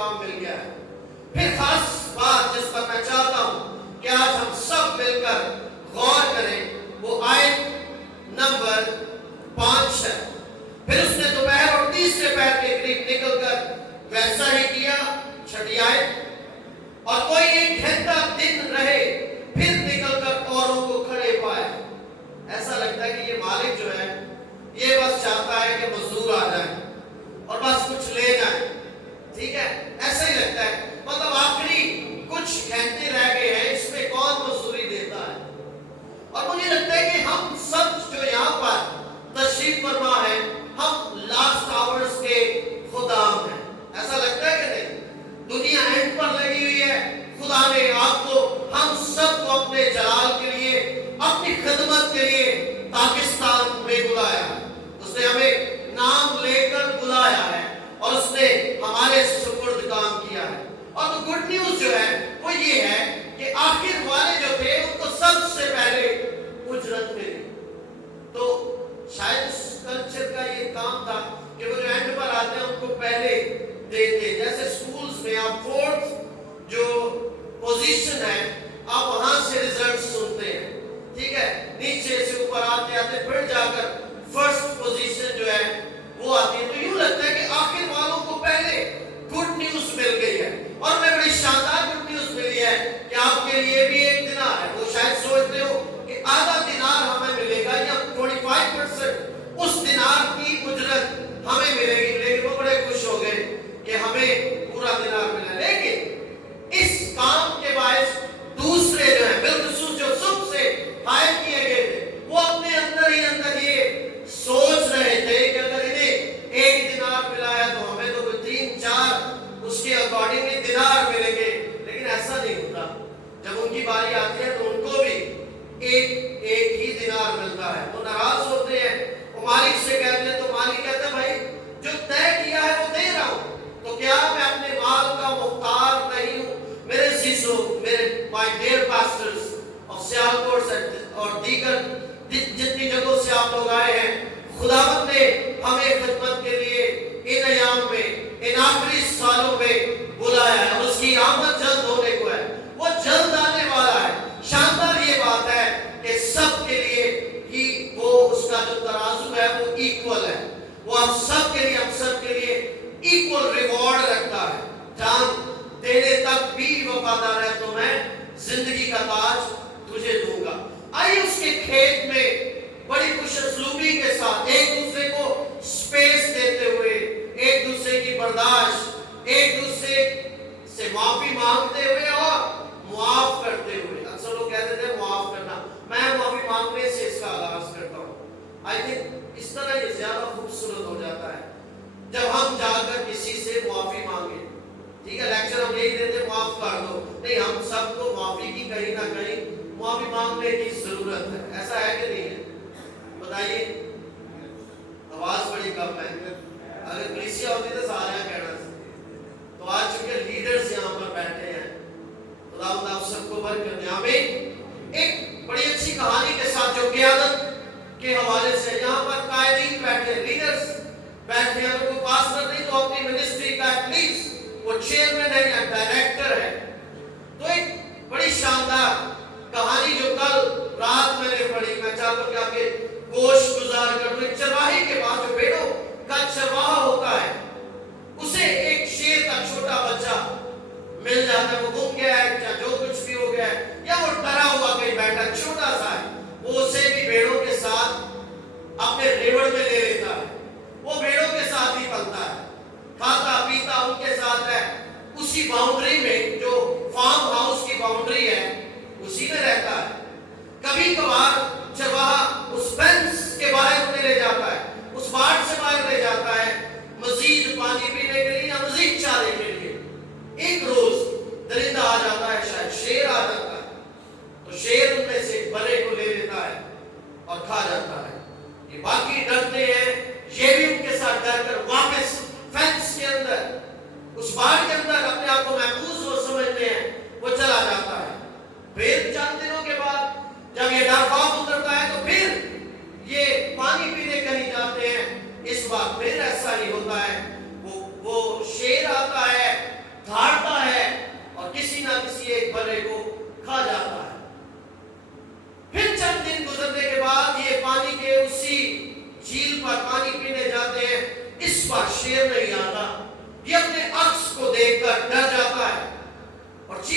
کام مل گیا ہے۔ پھر خاص بات جس پر میں چاہتا ہوں کہ آج ہم سب مل کر غور کریں، وہ آیت نمبر 5 ہے۔ پھر اس نے دوپہر اور تیسرے پہر کے قریب نکل کر ویسا ہی کیا، 6 آیت، اور کوئی 1 گھنٹہ دن رہے، پھر نکل کر اوروں کو کھڑے پائے۔ ایسا لگتا ہے کہ یہ مالک جو ہے یہ بس چاہتا ہے کہ مزدور آ جائیں اور بس کچھ لے جائیں، ٹھیک ہے، ایسا ہی لگتا ہے۔ مطلب آخری کچھ گھنٹے رہ گئے ہیں، اس میں کون مزدوری دیتا ہے؟ اور مجھے لگتا ہے کہ ہم سب جو یہاں پر تشریف فرما ہے، ہم لاسٹ آورز کے خدام ہیں۔ ایسا لگتا ہے کہ نہیں؟ دنیا اینڈ پر لگی ہوئی ہے، خدا نے آپ کو، ہم سب کو اپنے جلال کے لیے، اپنی خدمت کے لیے پاکستان میں بلایا ہے۔ اس نے ہمیں نام لے کر بلایا ہے اور اس نے ہمارے سپرد کام کیا ہے۔ اور تو گڈ نیوز جو ہے وہ یہ ہے کہ آخر والے جو تھے ان کو سب سے پہلے اجرت ملی۔ تو شاید اس کلچر کا یہ کام تھا کہ وہ جو اینڈ پر آتے ہیں ان کو پہلے دیتے، جیسے سکولز میں آپ 4th جو پوزیشن ہے آپ وہاں سے ریزلٹ سنتے ہیں، ٹھیک ہے، نیچے سے اوپر آتے آتے پھر جا کر فرسٹ پوزیشن جو ہے وہ آتی ہے۔ تو یوں لگتا ہے کہ آخر والوں کو پہلے گڈ نیوز مل گئی ہے، اور میں بڑی شاندار گڈ نیوز ملی ہے کہ آپ کے لیے بھی 1 دینار ہے۔ وہ شاید سوچتے ہو کہ آدھا دینار ہمیں ملے گا یا 25% اس دینار کی اجرت ہمیں ملے گی، لیکن وہ بڑے خوش ہو گئے کہ ہمیں پورا دینار ملا۔ لیکن اس کام کے باعث دوسرے جو ہیں بالخصوص جو سب سے قائم کیے گئے تھے، وہ اپنے اندر ہی اندر یہ سوچ رہے تھے کہ اگر انہیں 1 دینار ملا ہے تو ہمیں تو کوئی 3-4 اس کے اکارڈنگ دینار ملیں گے۔ لیکن ایسا نہیں ہوتا، جب ان کی باری آتی ہے تو ان کو بھی ایک ہی دینار ملتا ہے۔ وہ ناراض ہوتے ہیں، وہ مالک سے کہتے ہیں، تو مالک کہتا ہے بھائی جو طے کیا ہے وہ دے رہا ہوں، تو کیا میں اپنے مال کا محتاج نہیں ہوں؟ میرے عزیزو، میرے my dear pastors of Sialkot اور دیگر جتنی جگہوں سے آپ لوگ آئے ہیں، خداوند نے ہمیں خدمت کے لیے ان ایام میں، ان آخری سالوں میں بلایا ہے، اور اس کی آمد جلد ہونے کو ہے، وہ جلد آنے والا ہے۔ شاندار یہ بات ہے کہ سب کے لیے ہی وہ اس کا جو ترازو ہے وہ ایکول ہے، وہ ہم سب کے لیے، ہم سب کے لیے ایکول ریوارڈ رکھتا ہے۔ جان دینے تک بھی وفادار ہے تو میں زندگی کا تاج تجھے دوں گا۔ آئیے اس کے کھیت میں بڑی خوش اسلوبی کے ساتھ ایک دوسرے کو سپیس دیتے ہوئے، ایک دوسرے کی برداشت، ایک دوسرے سے معافی مانگتے ہوئے اور معاف کرتے ہوئے۔ اکثر لوگ کہتے تھے معاف کرنا، میں معافی مانگنے سے اس کا آغاز کرتا ہوں۔ آئی تھنک اس طرح یہ زیادہ خوبصورت ہو جاتا ہے جب ہم جا کر کسی سے معافی مانگیں، ٹھیک ہے، لیکچر ہم یہی دیتے معاف کر دو، نہیں، ہم سب کو معافی کی کہیں نہ کہیں معافی مانگنے کی ضرورت ہے۔ ایسا ہے کہ نہیں ہے؟ بتائیے، آواز بڑی کم ہے، اگر کلیسیا ہوتی تو سارے کہنا سے۔ تو آج چونکہ لیڈرز یہاں پر بیٹھے ہیں، خداوند آپ سب کو برکت دے، آمین۔ ایک بڑی اچھی کہانی کے ساتھ جو قیادت کے حوالے سے، یہاں پر قائدین بیٹھے، لیڈرز بیٹھے ہیں، اگر کوئی پاسٹر نہیں تو اپنی منسٹری کا ایٹ لیسٹ وہ چیئرمین ہے یا ڈائریکٹر ہے۔ تو ایک بڑی شاندار کہانی جو کل رات میں نے پڑھی، میں چاہتا ہوں کہ آپ کے گوش گزار کر دوں۔ ایک چرواہی کے پاس جو بھیڑوں کا چرواہا ہوتا ہے، اسے ایک شیر کا چھوٹا بچہ مل جاتا ہے، وہ گم گیا ہے یا جو کچھ بھی ہو گیا ہے، یا وہ ڈرا ہوا کہیں بیٹھا چھوٹا سا ہے، وہ اسے بھی بھیڑوں کے ساتھ اپنے ریوڑ میں لے لیتا ہے، وہ بھیڑوں کے ساتھ ہی پلتا ہے، کھاتا پیتا ان کے ساتھ ہے، اسی باؤنڈری میں جو فارم ہاؤس کی باؤنڈری ہے اسی میں رہتا ہے۔ کبھی کبھار چرواہا اس فینس کے باہر انہیں لے جاتا ہے، اس باڑ سے باہر لے جاتا ہے، مزید پانی پینے کے لیے یا مزید چارے کے لیے۔ ایک روز درندہ آ جاتا ہے، شاید شیر آ جاتا ہے، تو شیر ان میں سے بڑے کو لے لیتا ہے اور کھا جاتا ہے۔ یہ باقی ڈرتے ہیں، یہ بھی ان کے ساتھ ڈر کر واپس فینس کے اندر، اس باڑ کے اندر اپنے آپ کو محفوظ وہ سمجھتے ہیں، وہ چلا جاتا ہے۔ پھر چند دنوں کے بعد جب یہ ڈر خوف Uttar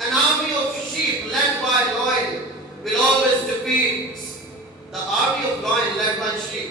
an army of sheep led by lion will always defeat the army of lion led by sheep।